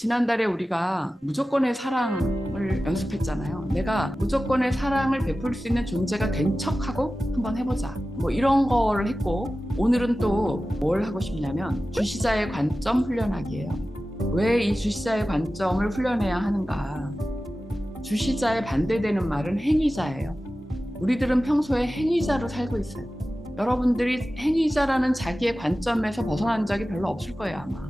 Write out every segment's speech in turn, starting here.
지난달에 우리가 무조건의 사랑을 연습했잖아요. 내가 무조건의 사랑을 베풀 수 있는 존재가 된 척하고 한번 해보자. 뭐 이런 거를 했고, 오늘은 또 뭘 하고 싶냐면 주시자의 관점 훈련하기예요. 왜 이 주시자의 관점을 훈련해야 하는가? 주시자에 반대되는 말은 행위자예요. 우리들은 평소에 행위자로 살고 있어요. 여러분들이 행위자라는 자기의 관점에서 벗어난 적이 별로 없을 거예요, 아마.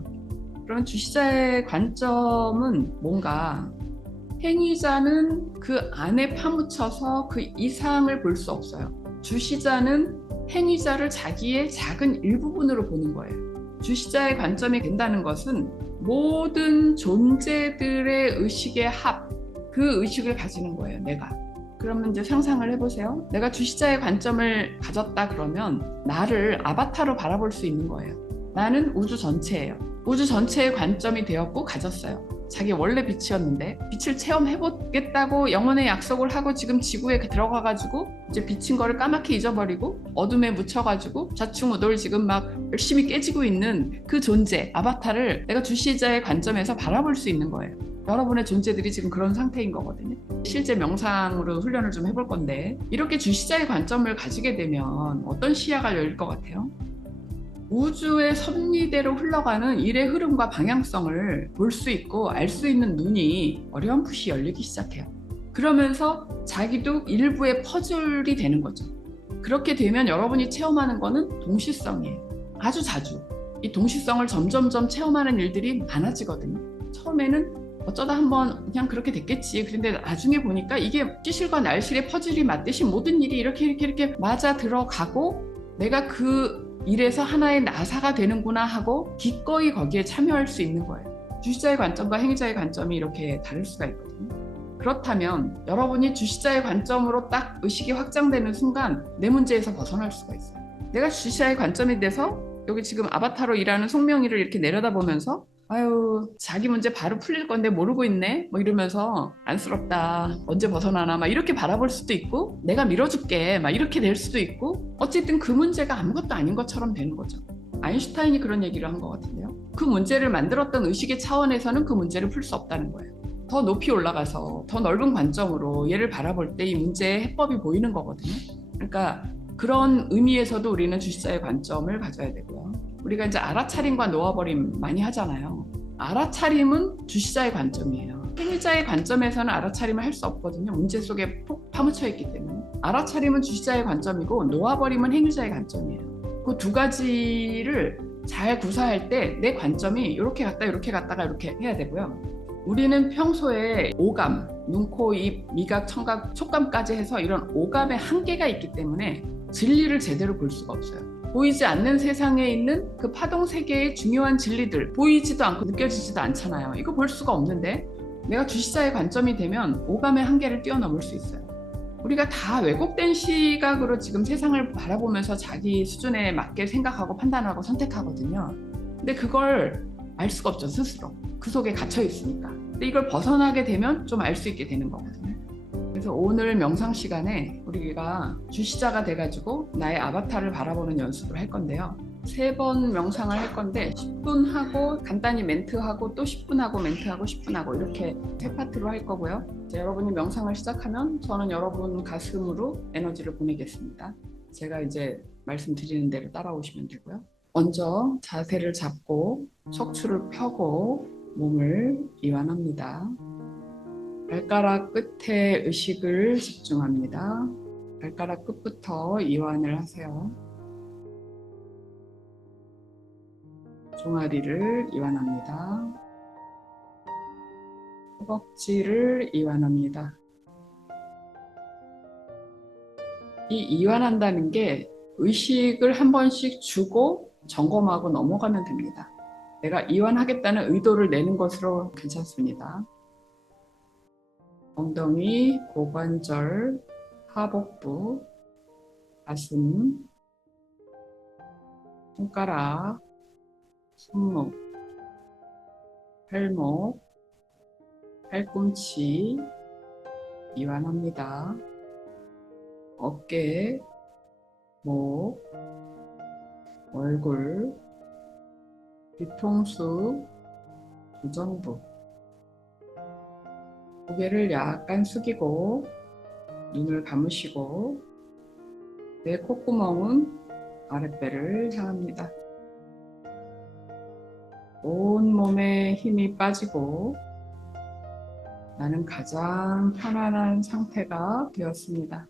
그러면 주시자의 관점은 뭔가, 행위자는 그 안에 파묻혀서 그 이상을 볼 수 없어요. 주시자는 행위자를 자기의 작은 일부분으로 보는 거예요. 주시자의 관점이 된다는 것은 모든 존재들의 의식의 합, 그 의식을 가지는 거예요, 내가. 그러면 이제 상상을 해보세요. 내가 주시자의 관점을 가졌다 그러면 나를 아바타로 바라볼 수 있는 거예요. 나는 우주 전체예요. 우주 전체의 관점이 되었고 가졌어요. 자기 원래 빛이었는데 빛을 체험해보겠다고 영혼의 약속을 하고 지금 지구에 들어가가지고 이제 비친 거를 까맣게 잊어버리고 어둠에 묻혀가지고 좌충우돌 지금 막 열심히 깨지고 있는 그 존재, 아바타를 내가 주시자의 관점에서 바라볼 수 있는 거예요. 여러분의 존재들이 지금 그런 상태인 거거든요. 실제 명상으로 훈련을 좀 해볼 건데, 이렇게 주시자의 관점을 가지게 되면 어떤 시야가 열릴 것 같아요? 우주의 섭리대로 흘러가는 일의 흐름과 방향성을 볼 수 있고 알 수 있는 눈이 어렴풋이 열리기 시작해요. 그러면서 자기도 일부의 퍼즐이 되는 거죠. 그렇게 되면 여러분이 체험하는 거는 동시성이에요. 아주 자주 이 동시성을 점점점 체험하는 일들이 많아지거든요. 처음에는 어쩌다 한번 그냥 그렇게 됐겠지. 그런데 나중에 보니까 이게 시실과 날실의 퍼즐이 맞듯이 모든 일이 이렇게 맞아 들어가고 내가 그 일에서 하나의 나사가 되는구나 하고 기꺼이 거기에 참여할 수 있는 거예요. 주시자의 관점과 행위자의 관점이 이렇게 다를 수가 있거든요. 그렇다면 여러분이 주시자의 관점으로 딱 의식이 확장되는 순간 내 문제에서 벗어날 수가 있어요. 내가 주시자의 관점이 돼서 여기 지금 아바타로 일하는 송명이를 이렇게 내려다보면서 아유, 자기 문제 바로 풀릴 건데 모르고 있네 뭐 이러면서 안쓰럽다, 언제 벗어나나 막 이렇게 바라볼 수도 있고, 내가 밀어줄게 막 이렇게 될 수도 있고, 어쨌든 그 문제가 아무것도 아닌 것처럼 되는 거죠. 아인슈타인이 그런 얘기를 한 것 같은데요. 그 문제를 만들었던 의식의 차원에서는 그 문제를 풀 수 없다는 거예요. 더 높이 올라가서 더 넓은 관점으로 얘를 바라볼 때 이 문제의 해법이 보이는 거거든요. 그러니까 그런 의미에서도 우리는 주시자의 관점을 가져야 되고요. 우리가 이제 알아차림과 놓아버림 많이 하잖아요. 알아차림은 주시자의 관점이에요. 행위자의 관점에서는 알아차림을 할 수 없거든요. 문제 속에 푹 파묻혀 있기 때문에. 알아차림은 주시자의 관점이고 놓아버림은 행위자의 관점이에요. 그 두 가지를 잘 구사할 때 내 관점이 이렇게 갔다 이렇게 갔다가 이렇게 해야 되고요. 우리는 평소에 오감, 눈, 코, 입, 미각, 청각, 촉감까지 해서 이런 오감의 한계가 있기 때문에 진리를 제대로 볼 수가 없어요. 보이지 않는 세상에 있는 그 파동 세계의 중요한 진리들, 보이지도 않고 느껴지지도 않잖아요. 이거 볼 수가 없는데 내가 주시자의 관점이 되면 오감의 한계를 뛰어넘을 수 있어요. 우리가 다 왜곡된 시각으로 지금 세상을 바라보면서 자기 수준에 맞게 생각하고 판단하고 선택하거든요. 근데 그걸 알 수가 없죠, 스스로. 그 속에 갇혀 있으니까. 근데 이걸 벗어나게 되면 좀 알 수 있게 되는 거거든요. 그래서 오늘 명상 시간에 우리가 주시자가 돼가지고 나의 아바타를 바라보는 연습을 할 건데요. 3번 명상을 할 건데 10분 하고 간단히 멘트하고 또 10분 하고 멘트하고 10분 하고 이렇게 3파트로 할 거고요. 이제 여러분이 명상을 시작하면 저는 여러분 가슴으로 에너지를 보내겠습니다. 제가 이제 말씀드리는 대로 따라오시면 되고요. 먼저 자세를 잡고 척추를 펴고 몸을 이완합니다. 발가락 끝에 의식을 집중합니다. 발가락 끝부터 이완을 하세요. 종아리를 이완합니다. 허벅지를 이완합니다. 이 이완한다는 게 의식을 한 번씩 주고 점검하고 넘어가면 됩니다. 내가 이완하겠다는 의도를 내는 것으로 괜찮습니다. 엉덩이, 고관절, 하복부, 가슴, 손가락, 손목, 팔목, 팔꿈치 이완합니다. 어깨, 목, 얼굴, 뒤통수, 주전부 고개를 약간 숙이고 눈을 감으시고 내 콧구멍은 아랫배를 향합니다. 온 몸에 힘이 빠지고 나는 가장 편안한 상태가 되었습니다.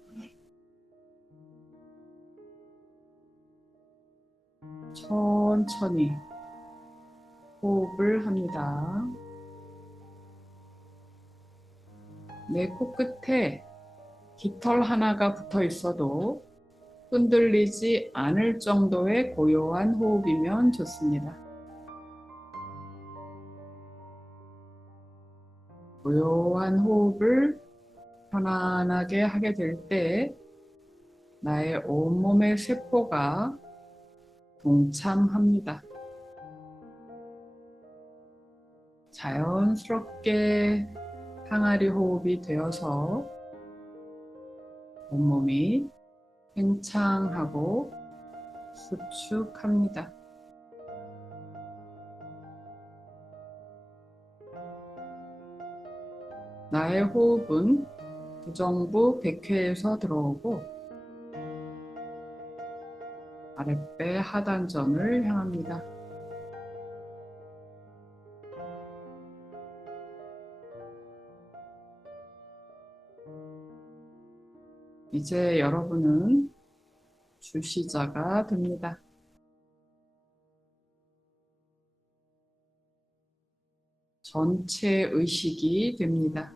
천천히 호흡을 합니다. 내 코끝에 깃털 하나가 붙어 있어도 흔들리지 않을 정도의 고요한 호흡이면 좋습니다. 고요한 호흡을 편안하게 하게 될 때 나의 온몸의 세포가 동참합니다. 자연스럽게 항아리 호흡이 되어서 온몸이 팽창하고 수축합니다. 나의 호흡은 부정부 100회에서 들어오고 아랫배 하단전을 향합니다. 이제 여러분은 주시자가 됩니다. 전체 의식이 됩니다.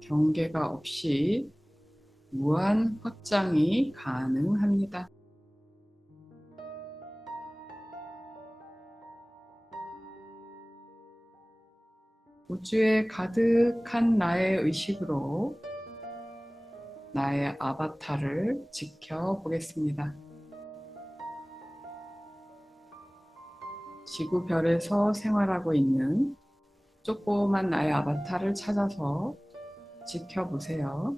경계가 없이 무한 확장이 가능합니다. 우주에 가득한 나의 의식으로 나의 아바타를 지켜보겠습니다. 지구별에서 생활하고 있는 조그만 나의 아바타를 찾아서 지켜보세요.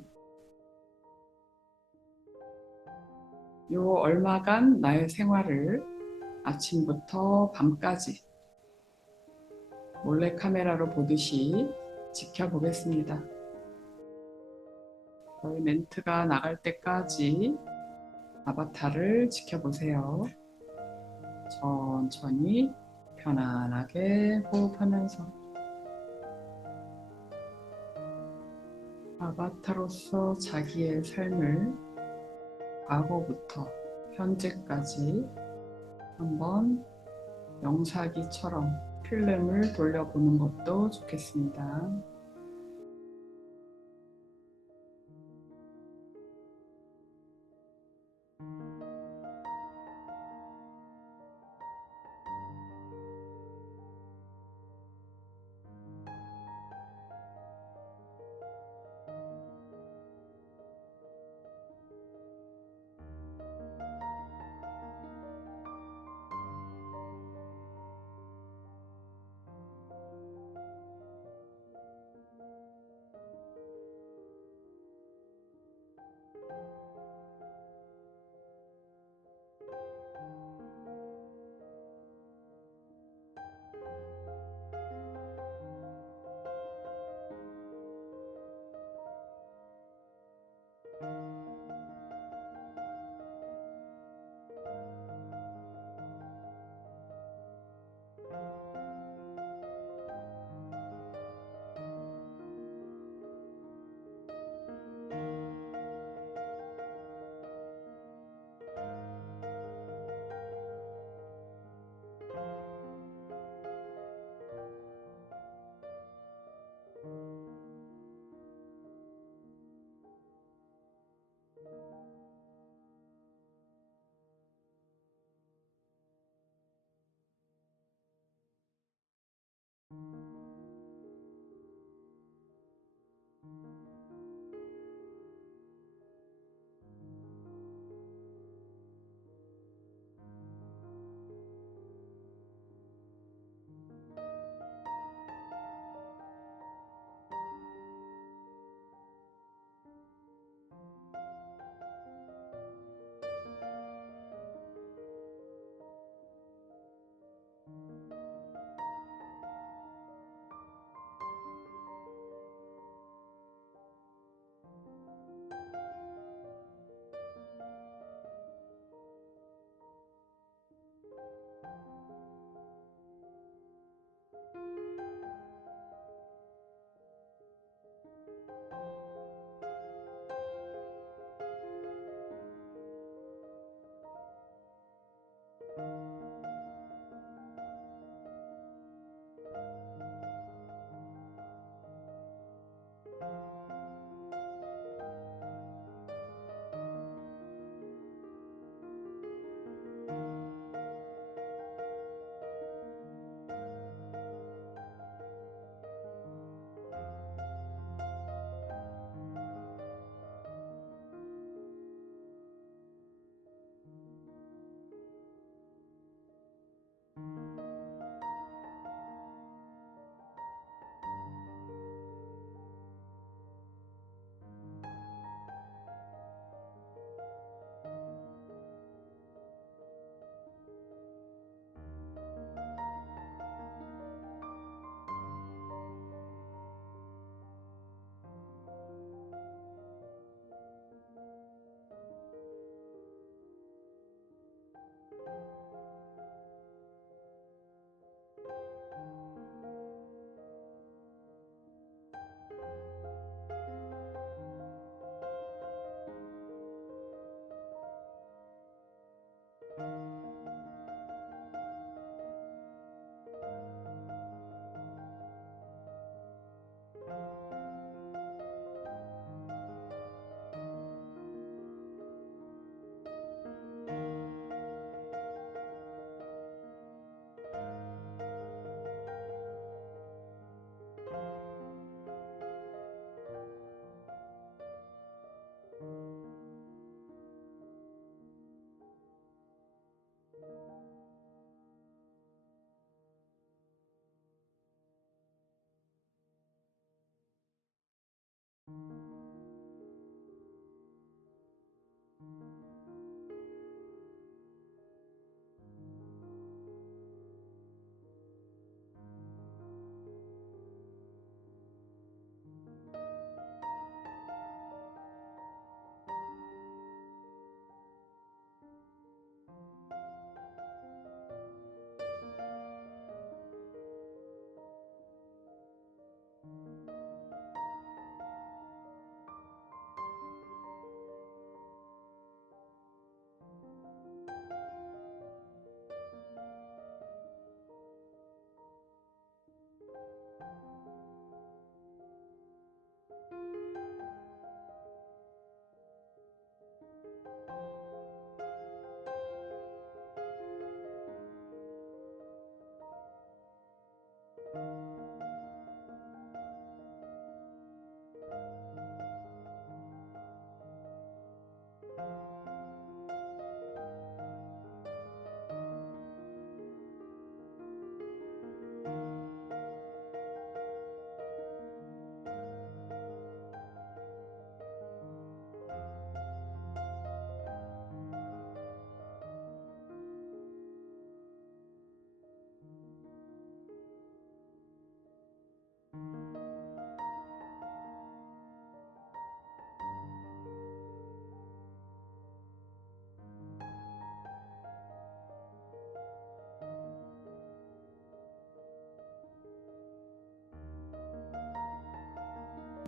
요 얼마간 나의 생활을 아침부터 밤까지 몰래카메라로 보듯이 지켜보겠습니다. 저희 멘트가 나갈 때까지 아바타를 지켜보세요. 천천히 편안하게 호흡하면서 아바타로서 자기의 삶을 과거부터 현재까지 한번 영상기처럼 필름을 돌려보는 것도 좋겠습니다.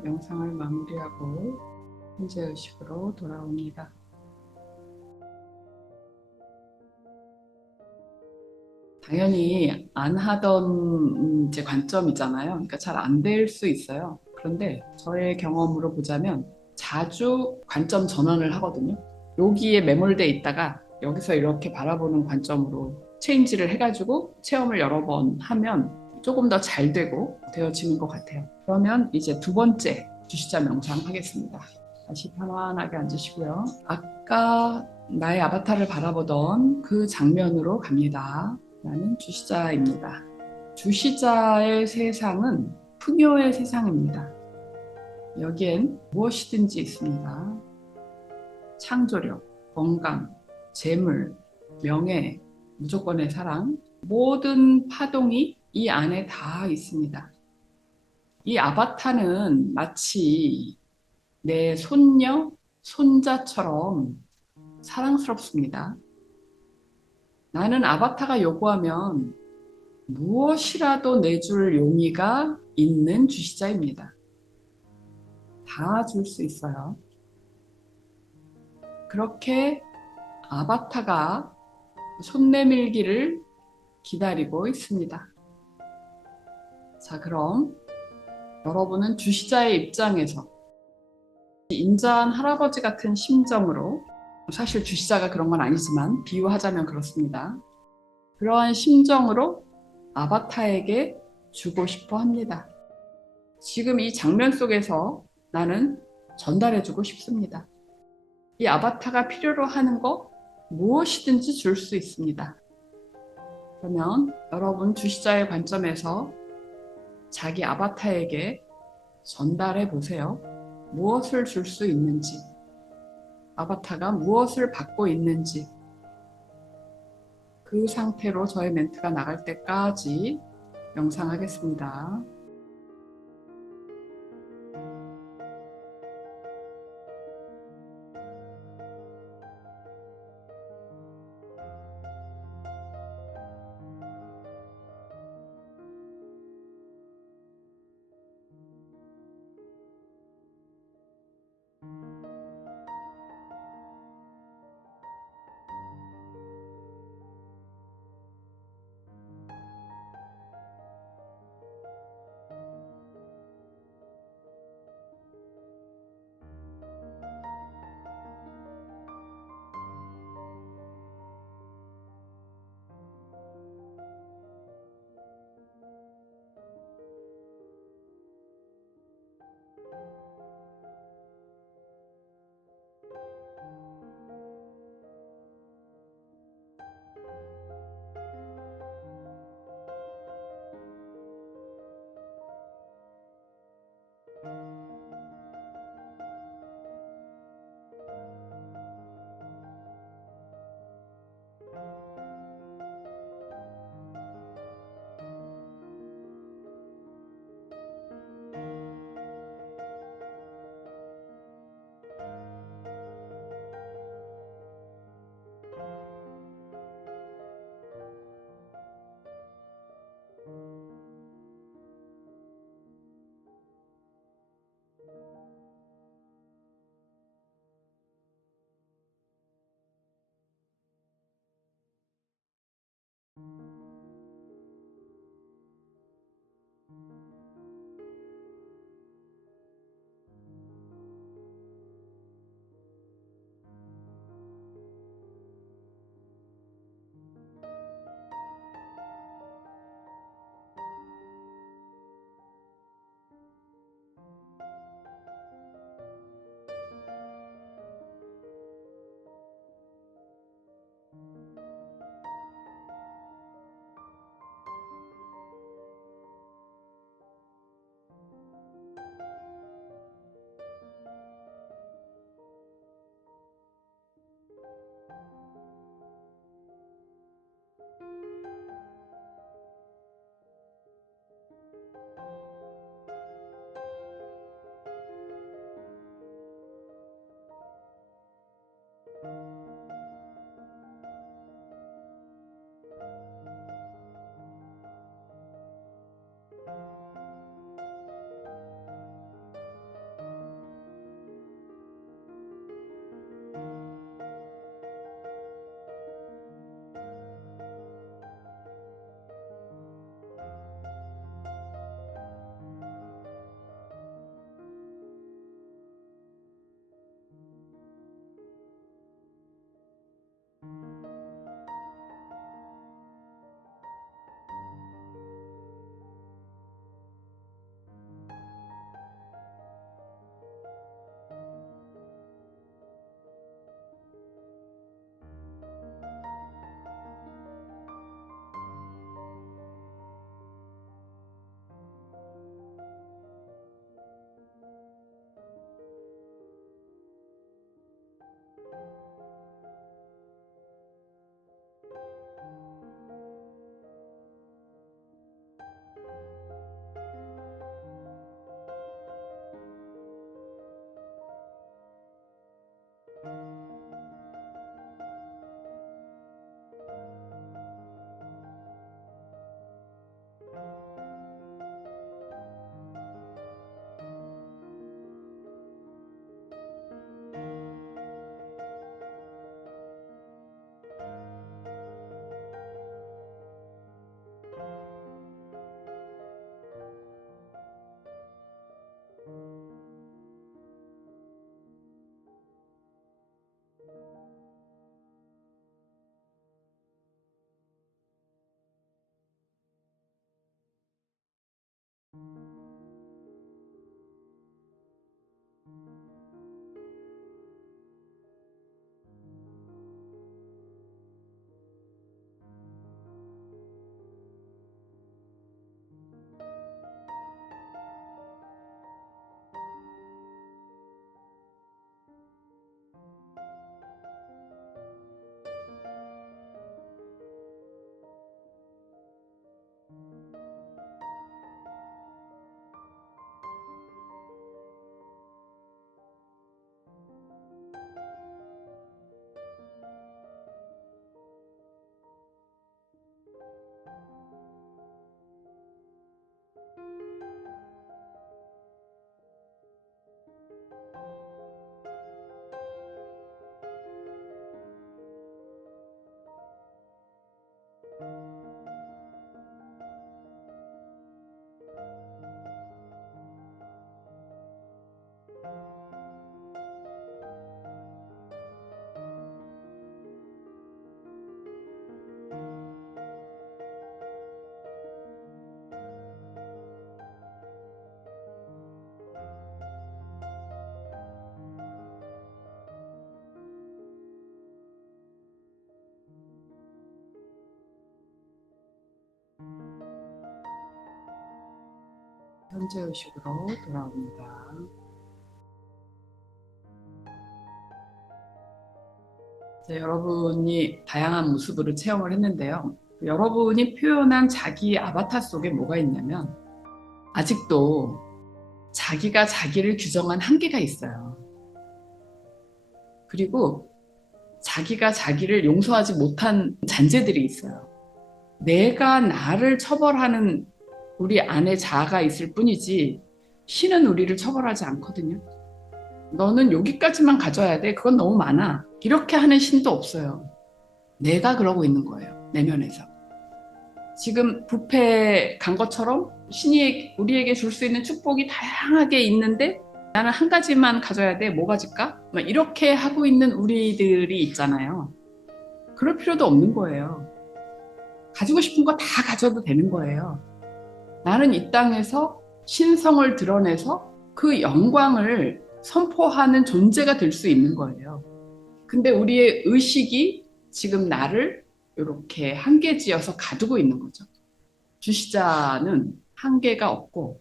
영상을 마무리하고 현재 의식으로 돌아옵니다. 당연히 안 하던 이제 관점이잖아요. 그러니까 잘 안 될 수 있어요. 그런데 저의 경험으로 보자면 자주 관점 전환을 하거든요. 여기에 매몰돼 있다가 여기서 이렇게 바라보는 관점으로 체인지를 해가지고 체험을 여러 번 하면 조금 더 잘 되고 되어지는 것 같아요. 그러면 이제 두 번째 주시자 명상 하겠습니다. 다시 편안하게 앉으시고요. 아까 나의 아바타를 바라보던 그 장면으로 갑니다. 나는 주시자입니다. 주시자의 세상은 풍요의 세상입니다. 여기엔 무엇이든지 있습니다. 창조력, 건강, 재물, 명예, 무조건의 사랑, 모든 파동이 이 안에 다 있습니다. 이 아바타는 마치 내 손녀, 손자처럼 사랑스럽습니다. 나는 아바타가 요구하면 무엇이라도 내줄 용의가 있는 주시자입니다. 다 줄 수 있어요. 그렇게 아바타가 손 내밀기를 기다리고 있습니다. 자, 그럼 여러분은 주시자의 입장에서 인자한 할아버지 같은 심정으로, 사실 주시자가 그런 건 아니지만 비유하자면 그렇습니다. 그러한 심정으로 아바타에게 주고 싶어 합니다. 지금 이 장면 속에서 나는 전달해주고 싶습니다. 이 아바타가 필요로 하는 거 무엇이든지 줄 수 있습니다. 그러면 여러분 주시자의 관점에서 자기 아바타에게 전달해 보세요. 무엇을 줄 수 있는지, 아바타가 무엇을 받고 있는지, 그 상태로 저의 멘트가 나갈 때까지 명상하겠습니다. 현재 의식으로 돌아옵니다. 여러분이 다양한 모습으로 체험을 했는데요. 여러분이 표현한 자기 아바타 속에 뭐가 있냐면 아직도 자기가 자기를 규정한 한계가 있어요. 그리고 자기가 자기를 용서하지 못한 잔재들이 있어요. 내가 나를 처벌하는 우리 안에 자아가 있을 뿐이지 신은 우리를 처벌하지 않거든요. 너는 여기까지만 가져야 돼. 그건 너무 많아. 이렇게 하는 신도 없어요. 내가 그러고 있는 거예요. 내면에서. 지금 뷔페 간 것처럼 신이 우리에게 줄 수 있는 축복이 다양하게 있는데 나는 한 가지만 가져야 돼. 뭐 가질까? 막 이렇게 하고 있는 우리들이 있잖아요. 그럴 필요도 없는 거예요. 가지고 싶은 거 다 가져도 되는 거예요. 나는 이 땅에서 신성을 드러내서 그 영광을 선포하는 존재가 될 수 있는 거예요. 근데 우리의 의식이 지금 나를 이렇게 한계지어서 가두고 있는 거죠. 주시자는 한계가 없고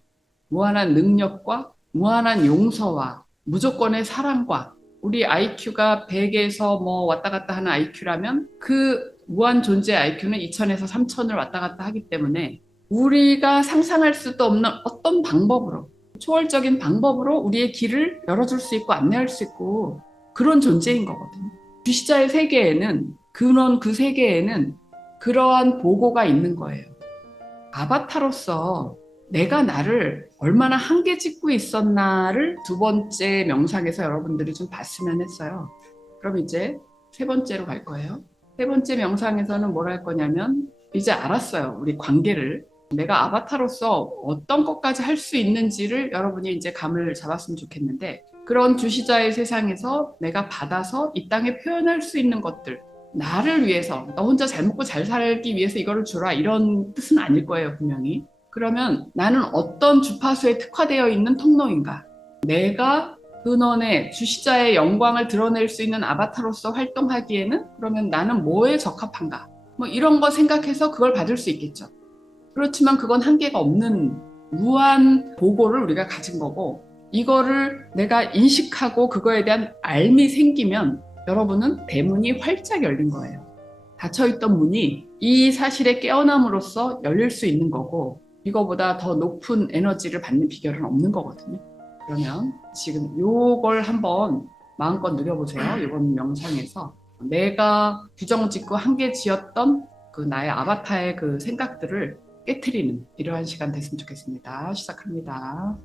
무한한 능력과 무한한 용서와 무조건의 사랑과 우리 IQ가 100에서 뭐 왔다 갔다 하는 IQ라면 그 무한 존재의 IQ는 2000에서 3000을 왔다 갔다 하기 때문에 우리가 상상할 수도 없는 어떤 방법으로 초월적인 방법으로 우리의 길을 열어줄 수 있고 안내할 수 있고 그런 존재인 거거든요. 주시자의 세계에는 근원 그 세계에는 그러한 보고가 있는 거예요. 아바타로서 내가 나를 얼마나 한계 짓고 있었나를 두 번째 명상에서 여러분들이 좀 봤으면 했어요. 그럼 이제 세 번째로 갈 거예요. 세 번째 명상에서는 뭘 할 거냐면 이제 알았어요. 우리 관계를. 내가 아바타로서 어떤 것까지 할 수 있는지를 여러분이 이제 감을 잡았으면 좋겠는데 그런 주시자의 세상에서 내가 받아서 이 땅에 표현할 수 있는 것들 나를 위해서 너 혼자 잘 먹고 잘 살기 위해서 이거를 주라 이런 뜻은 아닐 거예요 분명히. 그러면 나는 어떤 주파수에 특화되어 있는 통로인가? 내가 근원의 주시자의 영광을 드러낼 수 있는 아바타로서 활동하기에는 그러면 나는 뭐에 적합한가? 뭐 이런 거 생각해서 그걸 받을 수 있겠죠. 그렇지만 그건 한계가 없는 무한 보고를 우리가 가진 거고 이거를 내가 인식하고 그거에 대한 알미 생기면 여러분은 대문이 활짝 열린 거예요. 닫혀있던 문이 이 사실에 깨어남으로써 열릴 수 있는 거고 이거보다 더 높은 에너지를 받는 비결은 없는 거거든요. 그러면 지금 요걸 한번 마음껏 누려보세요. 이번 명상에서 내가 규정 짓고 한계 지었던 그 나의 아바타의 그 생각들을 깨트리는 이러한 시간 됐으면 좋겠습니다. 시작합니다.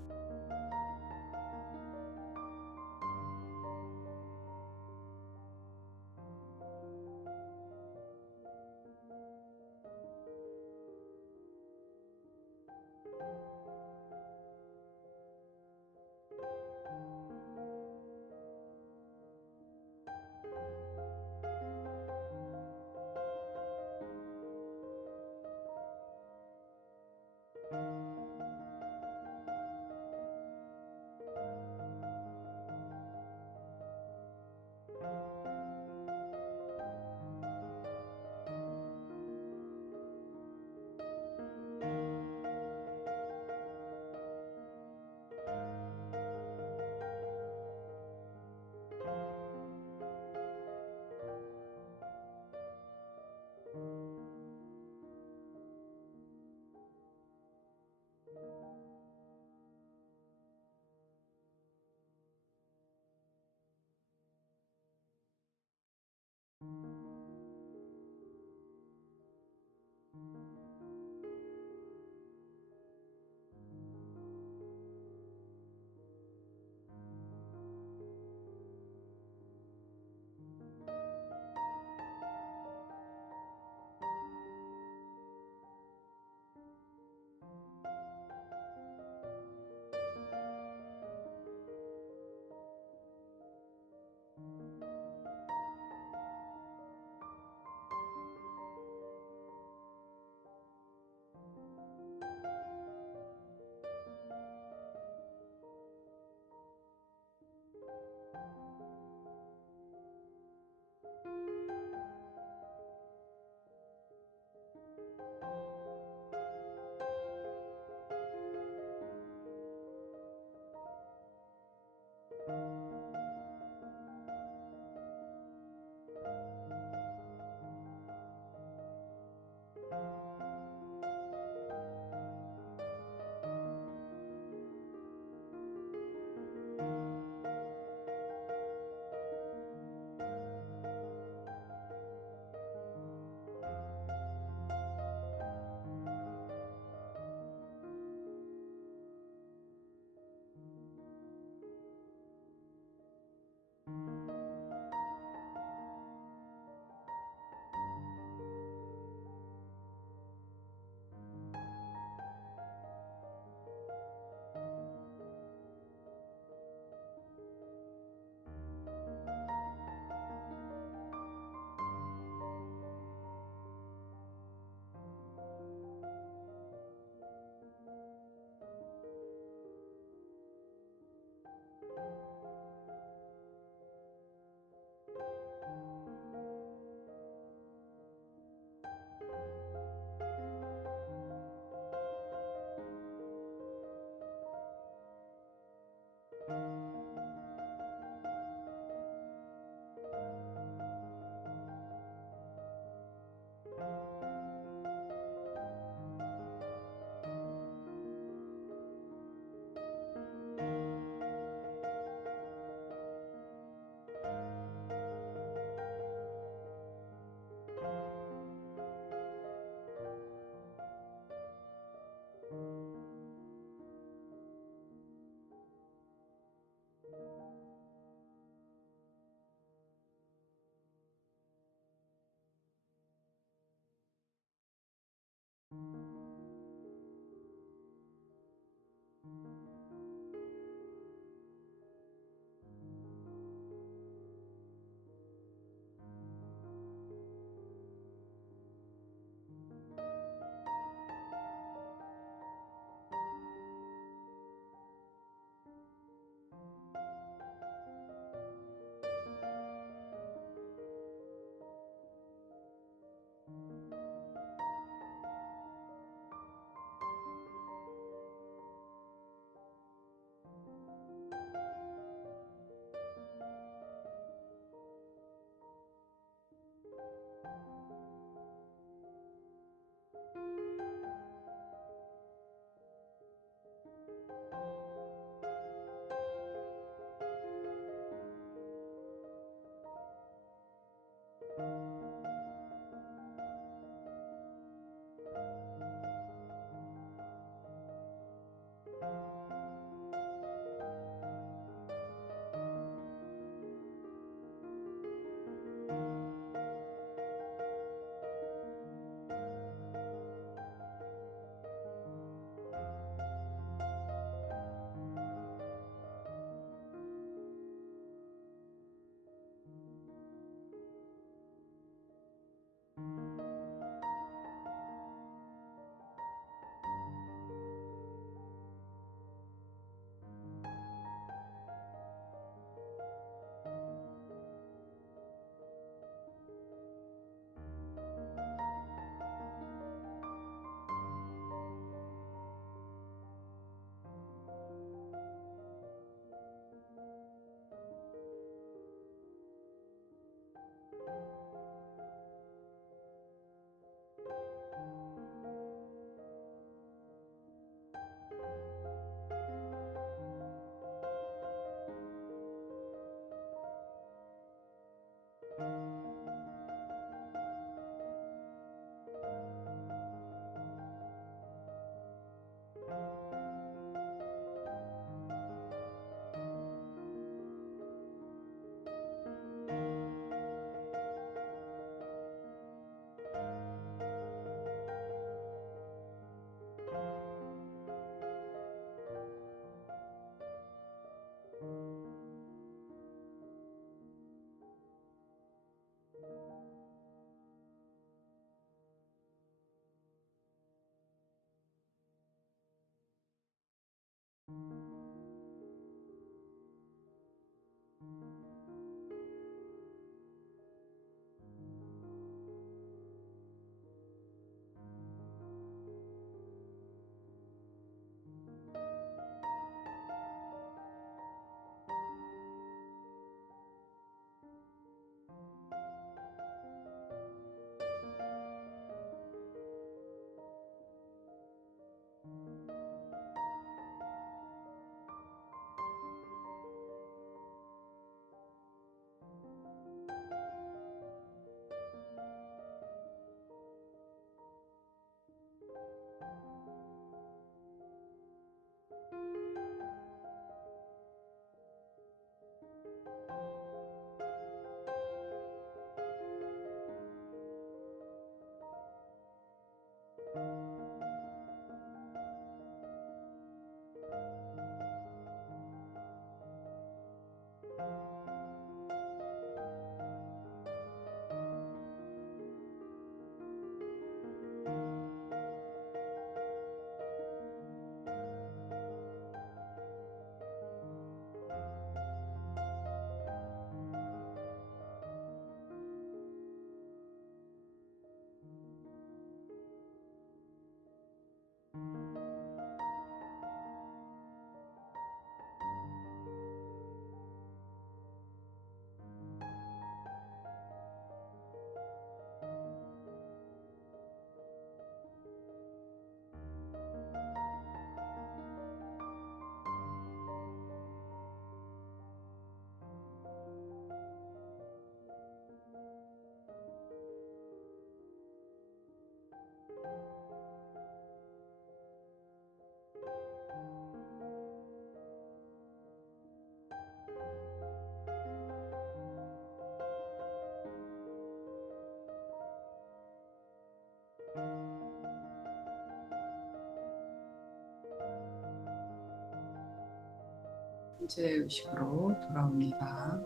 현재 의식으로 돌아옵니다.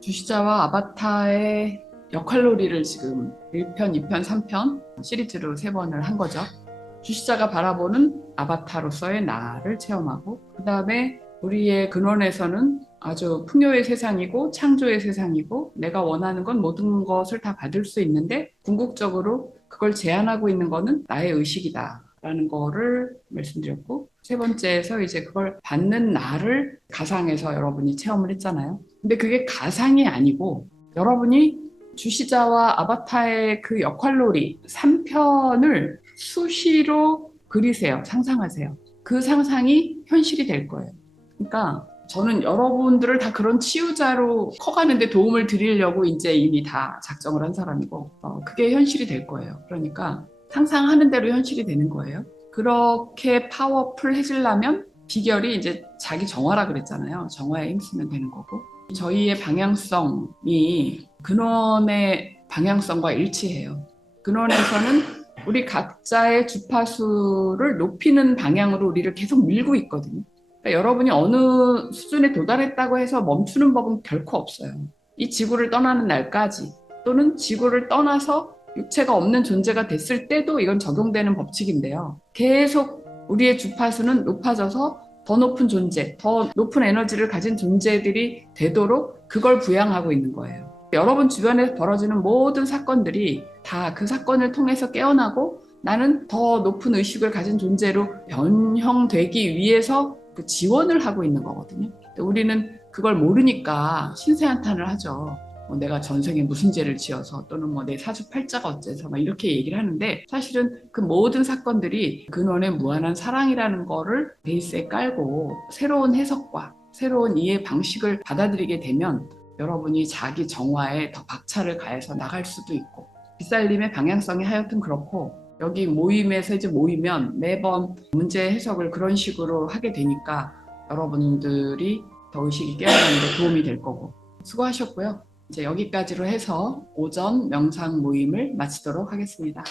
주시자와 아바타의 역할놀이를 지금 1편, 2편, 3편 시리즈로 3번을 한 거죠. 주시자가 바라보는 아바타로서의 나를 체험하고, 그 다음에 우리의 근원에서는 아주 풍요의 세상이고 창조의 세상이고 내가 원하는 건 모든 것을 다 받을 수 있는데 궁극적으로 그걸 제한하고 있는 거는 나의 의식이다 라는 거를 말씀드렸고, 세 번째에서 이제 그걸 받는 나를 가상에서 여러분이 체험을 했잖아요. 근데 그게 가상이 아니고 여러분이 주시자와 아바타의 그 역할놀이 3편을 수시로 그리세요. 상상하세요. 그 상상이 현실이 될 거예요. 그러니까 저는 여러분들을 다 그런 치유자로 커가는데 도움을 드리려고 이제 이미 다 작정을 한 사람이고, 그게 현실이 될 거예요. 그러니까 상상하는 대로 현실이 되는 거예요. 그렇게 파워풀해지려면 비결이 이제 자기 정화라 그랬잖아요. 정화에 힘쓰면 되는 거고, 저희의 방향성이 근원의 방향성과 일치해요. 근원에서는 우리 각자의 주파수를 높이는 방향으로 우리를 계속 밀고 있거든요. 그러니까 여러분이 어느 수준에 도달했다고 해서 멈추는 법은 결코 없어요. 이 지구를 떠나는 날까지, 또는 지구를 떠나서 육체가 없는 존재가 됐을 때도 이건 적용되는 법칙인데요. 계속 우리의 주파수는 높아져서 더 높은 존재, 더 높은 에너지를 가진 존재들이 되도록 그걸 부양하고 있는 거예요. 여러분 주변에 벌어지는 모든 사건들이 다 그 사건을 통해서 깨어나고 나는 더 높은 의식을 가진 존재로 변형되기 위해서 그 지원을 하고 있는 거거든요. 우리는 그걸 모르니까 신세한탄을 하죠. 내가 전생에 무슨 죄를 지어서, 또는 내 사주팔자가 어째서 막 이렇게 얘기를 하는데, 사실은 그 모든 사건들이 근원의 무한한 사랑이라는 거를 베이스에 깔고 새로운 해석과 새로운 이해 방식을 받아들이게 되면 여러분이 자기 정화에 더 박차를 가해서 나갈 수도 있고, 빗살림의 방향성이 하여튼 그렇고, 여기 모임에서 이제 모이면 매번 문제 해석을 그런 식으로 하게 되니까 여러분들이 더 의식이 깨어나는 데 도움이 될 거고. 수고하셨고요. 이제 여기까지로 해서 오전 명상 모임을 마치도록 하겠습니다.